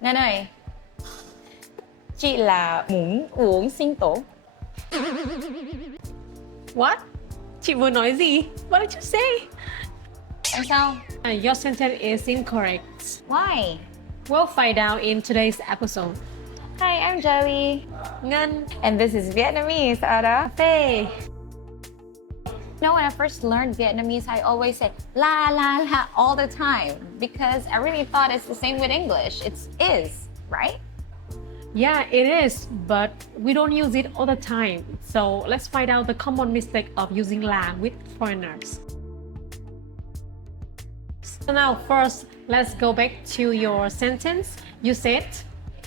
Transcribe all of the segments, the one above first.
Ngân ơi, chị là muốn uống sinh tố. What? Chị vừa nói gì? What did you say? Làm sao? Your sentence is incorrect. Why? We'll find out in today's episode. Hi, I'm Jellie. Ngân. And this is Vietnamese at a Café. when I first learned Vietnamese, I always say la la la all the time because I really thought it's the same with English. It's is, right? Yeah, it is, but we don't use it all the time. So let's find out the common mistake of using la with foreigners. So now first, let's go back to your sentence. You said,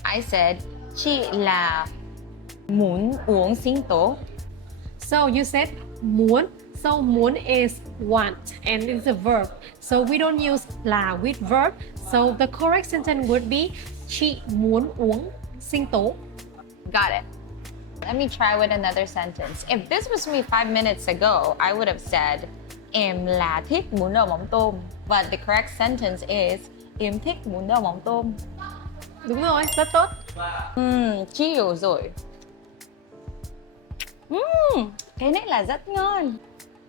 I said chị là muốn uống sinh tố. so you said muốn. So muốn is want and it's a verb. So we don't use là with verb. So the correct sentence would be chị muốn uống sinh tố. Got it. Let me try with another sentence. If this was me 5 minutes ago, I would have said em là thích bún đậu mắm tôm. But the correct sentence is em thích bún đậu mắm tôm. Đúng rồi, rất tốt. Chị hiểu rồi. Cái này là rất ngon.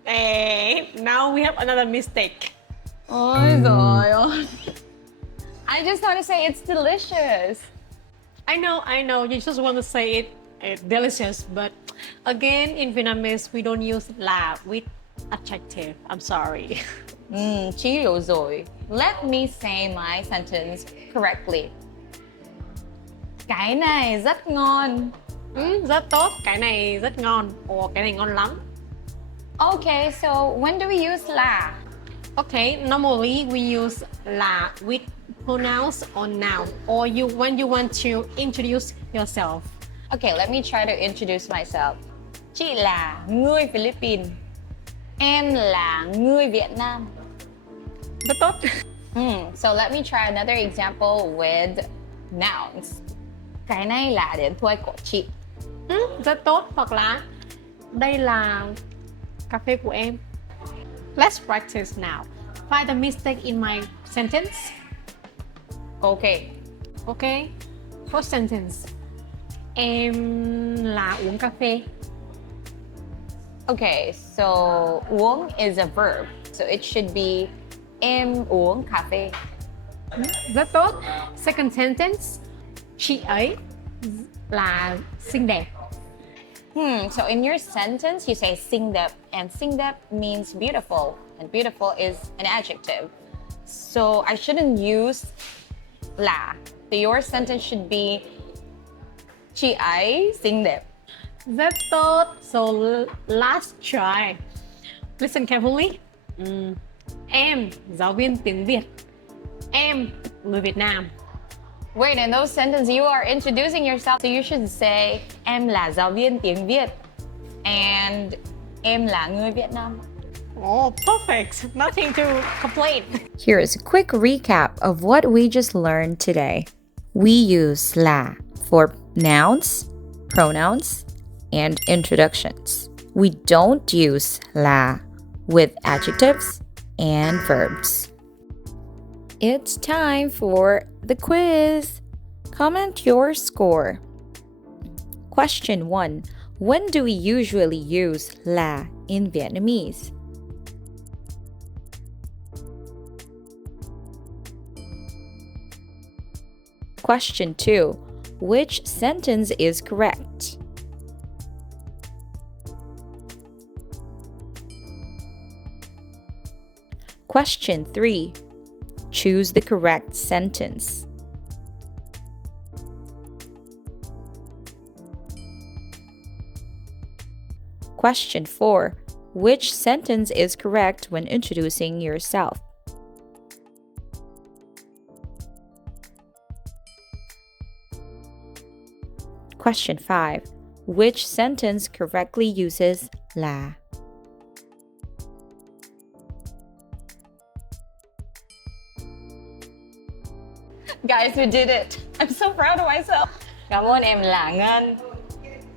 And now we have another mistake. Ôi giời ơi. I just want to say it's delicious. I know, you just want to say it delicious, but again, in Vietnamese, we don't use la with adjective. I'm sorry. Chị hiểu rồi. Let me say my sentence correctly. Cái này rất ngon. Rất tốt, cái này rất ngon. Ồ, cái này ngon lắm. Okay, so when do we use la? Okay, normally we use la with pronouns or noun, or when you want to introduce yourself. Okay, let me try to introduce myself. Chị là người Philippines. Em là người Việt Nam. Rất tốt. So let me try another example with nouns. Cái này là điện thoại của chị. Rất tốt, hoặc là đây là cà phê của em. Let's practice now. Find the mistake in my sentence. Okay. Okay. First sentence. Em là uống cà phê. Okay, so uống is a verb. So it should be em uống cà phê. Rất tốt. Second sentence. Chị ấy là xinh đẹp. So in your sentence, you say xinh đẹp, and xinh đẹp means beautiful, and beautiful is an adjective. So I shouldn't use là. So your sentence should be chị ấy xinh đẹp. Rất tốt. So last try. Listen carefully. Em giáo viên tiếng Việt. Em người Việt Nam. Wait, in those sentences, you are introducing yourself. So you should say em là giáo viên tiếng Việt, and em là người Việt Nam. Oh, perfect. Nothing to complain. Here is a quick recap of what we just learned today. We use la for nouns, pronouns, and introductions. We don't use la with adjectives and verbs. It's time for the quiz. Comment your score. Question 1. When do we usually use la in Vietnamese? Question 2. Which sentence is correct? Question 3. Choose the correct sentence. Question 4. Which sentence is correct when introducing yourself? Question 5. Which sentence correctly uses la? Guys, we did it. I'm so proud of myself. Cảm ơn em là Ngân.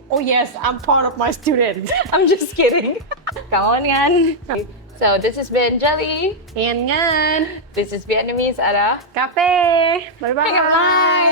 Oh yes, I'm part of my student. I'm just kidding. Cảm ơn Ngân. So this has been Jellie. And Ngân. This is Vietnamese at a Café. Bye bye. Hẹn gặp lại.